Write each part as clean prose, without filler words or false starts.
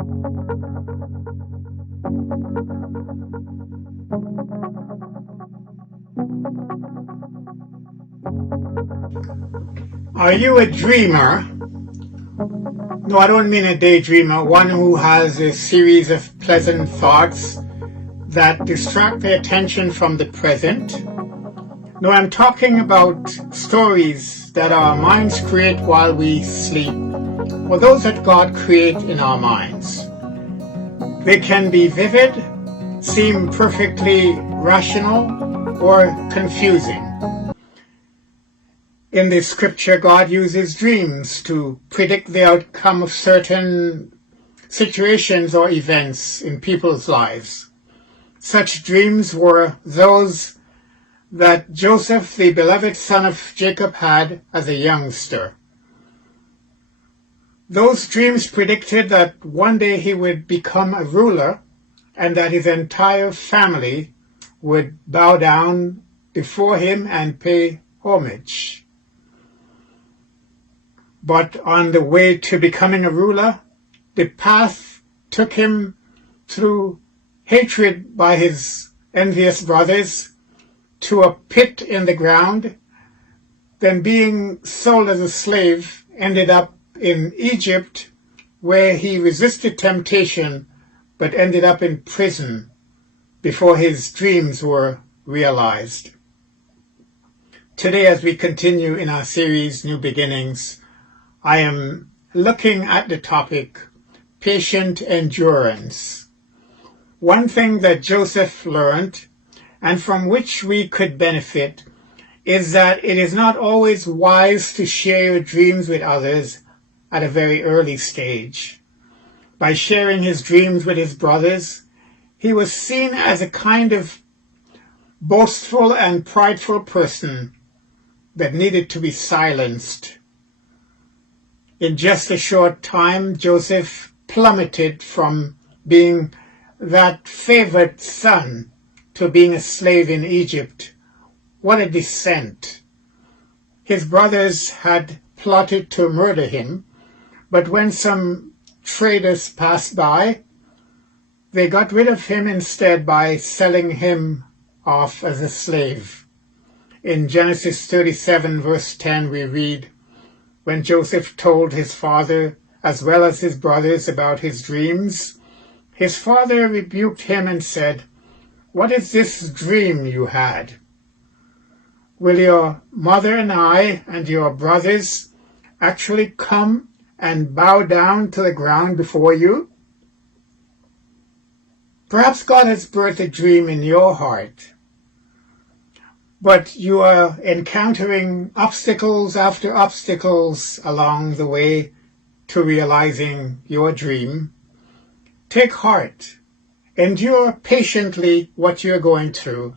Are you a dreamer? No, I don't mean a daydreamer, one who has a series of pleasant thoughts that distract the attention from the present. No, I'm talking about stories that our minds create while we sleep, or those that God creates in our minds. They can be vivid, seem perfectly rational, or confusing. In the scripture, God uses dreams to predict the outcome of certain situations or events in people's lives. Such dreams were those that Joseph, the beloved son of Jacob, had as a youngster. Those dreams predicted that one day he would become a ruler and that his entire family would bow down before him and pay homage. But on the way to becoming a ruler, the path took him through hatred by his envious brothers to a pit in the ground, then being sold as a slave, ended up in Egypt, where he resisted temptation but ended up in prison before his dreams were realized. Today, as we continue in our series, New Beginnings, I am looking at the topic, patient endurance. One thing that Joseph learned, and from which we could benefit, is that it is not always wise to share your dreams with others at a very early stage. By sharing his dreams with his brothers, he was seen as a kind of boastful and prideful person that needed to be silenced. In just a short time, Joseph plummeted from being that favored son to being a slave in Egypt. What a descent! His brothers had plotted to murder him, but when some traders passed by, they got rid of him instead by selling him off as a slave. In Genesis 37, verse 10, we read, when Joseph told his father as well as his brothers about his dreams, his father rebuked him and said, "What is this dream you had? Will your mother and I and your brothers actually come and bow down to the ground before you?" Perhaps God has birthed a dream in your heart, but you are encountering obstacles after obstacles along the way to realizing your dream. Take heart. Endure patiently what you're going through,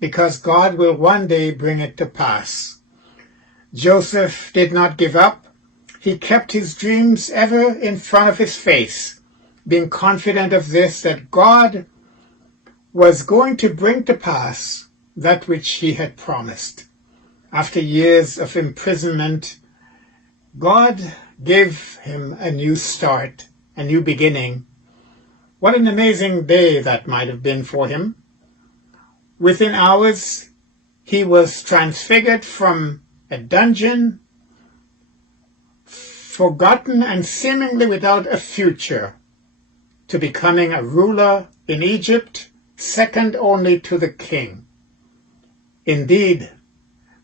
because God will one day bring it to pass. Joseph did not give up. He kept his dreams ever in front of his face, being confident of this, that God was going to bring to pass that which he had promised. After years of imprisonment, God gave him a new start, a new beginning. What an amazing day that might have been for him. Within hours, he was transfigured from a dungeon, forgotten and seemingly without a future, to becoming a ruler in Egypt, second only to the king. Indeed,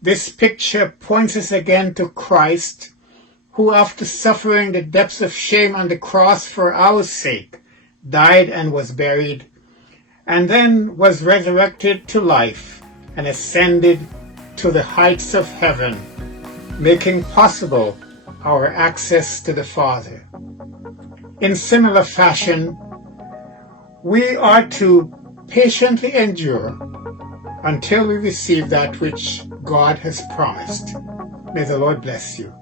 this picture points us again to Christ, who after suffering the depths of shame on the cross for our sake, died and was buried, and then was resurrected to life and ascended to the heights of heaven, making possible our access to the Father. In similar fashion, we are to patiently endure until we receive that which God has promised. May the Lord bless you.